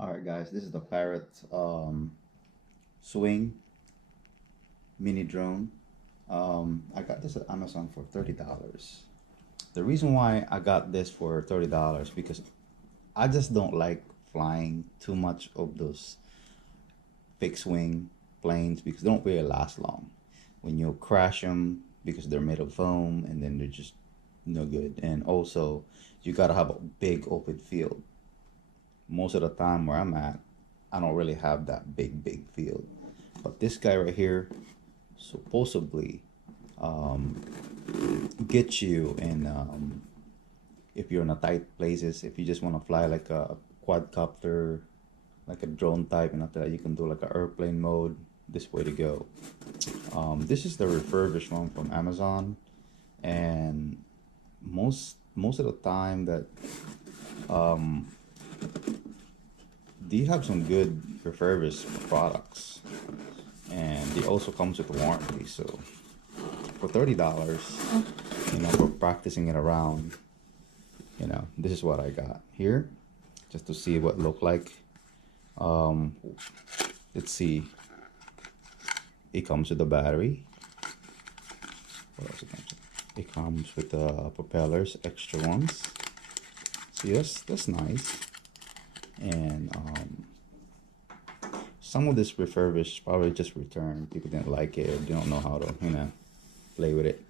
Alright guys, this is the Parrot Swing Minidrone. I got this at Amazon for $30. The reason why I got this for $30 because I just don't like flying too much of those fixed wing planes because they don't really last long. When you crash them because they're made of foam and then they're just no good. And also you gotta have a big open field. Most of the time where I'm at, I don't really have that big field. But this guy right here supposedly get you in if you're in a tight places, if you just want to fly like a quadcopter, like a drone type, and after that you can do like an airplane mode. This way to go. This is the refurbished one from Amazon, and most of the time that they have some good refurbished products, and they also comes with a warranty. So for $30, you know, for practicing it around, you know, this is what I got here, just to see what it look like. Let's see. It comes with a battery. What else it comes with? It comes with propellers, extra ones. See, that's nice. And some of this refurbished probably just returned. People didn't like it, or they don't know how to, you know, play with it.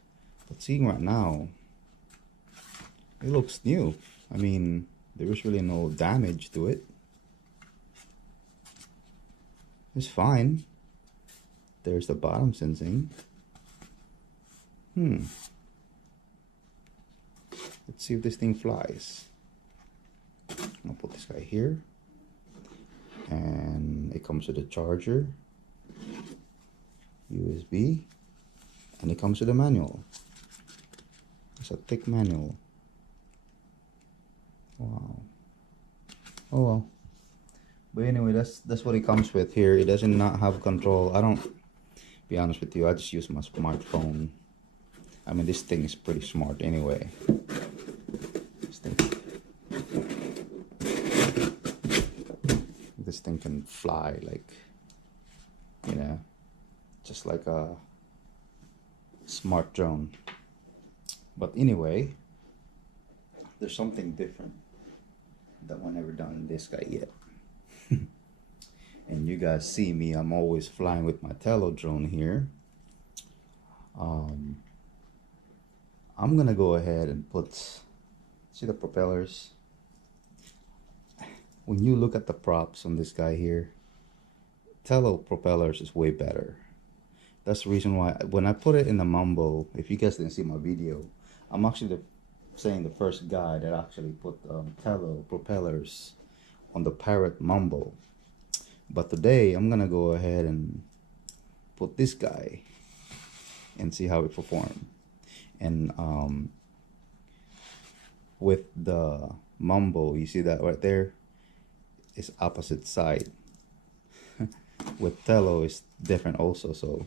But seeing right now, it looks new. I mean, there was really no damage to it. It's fine. There's the bottom sensing. Let's see if this thing flies. I'll put this guy here, and it comes with a charger, USB, and it comes with a manual. It's a thick manual. Wow. Oh well. But anyway, that's what it comes with here. It doesn't not have control. I don't, be honest with you, I just use my smartphone. I mean, this thing is pretty smart anyway. This thing can fly, like, you know, just like a smart drone. But anyway, there's something different that I've never done in this guy yet. And you guys see me, I'm always flying with my tele drone here. I'm gonna go ahead and put, see the propellers? When you look at the props on this guy here, tele propellers is way better. That's the reason why when I put it in the Mambo, if you guys didn't see my video, I'm actually saying the first guy that actually put tele propellers on the Parrot Mambo. But today I'm gonna go ahead and put this guy and see how it performs. And with the Mambo, you see that right there? It's opposite side. With Tello, it's different also. So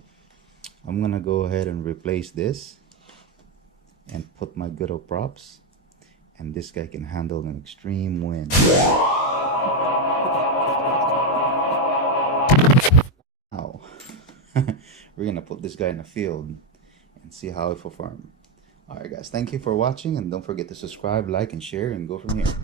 I'm gonna go ahead and replace this and put my good old props, and this guy can handle an extreme wind. Now we're gonna put this guy in the field and see how it performs. Alright guys, thank you for watching, and don't forget to subscribe, like, and share, and go from here.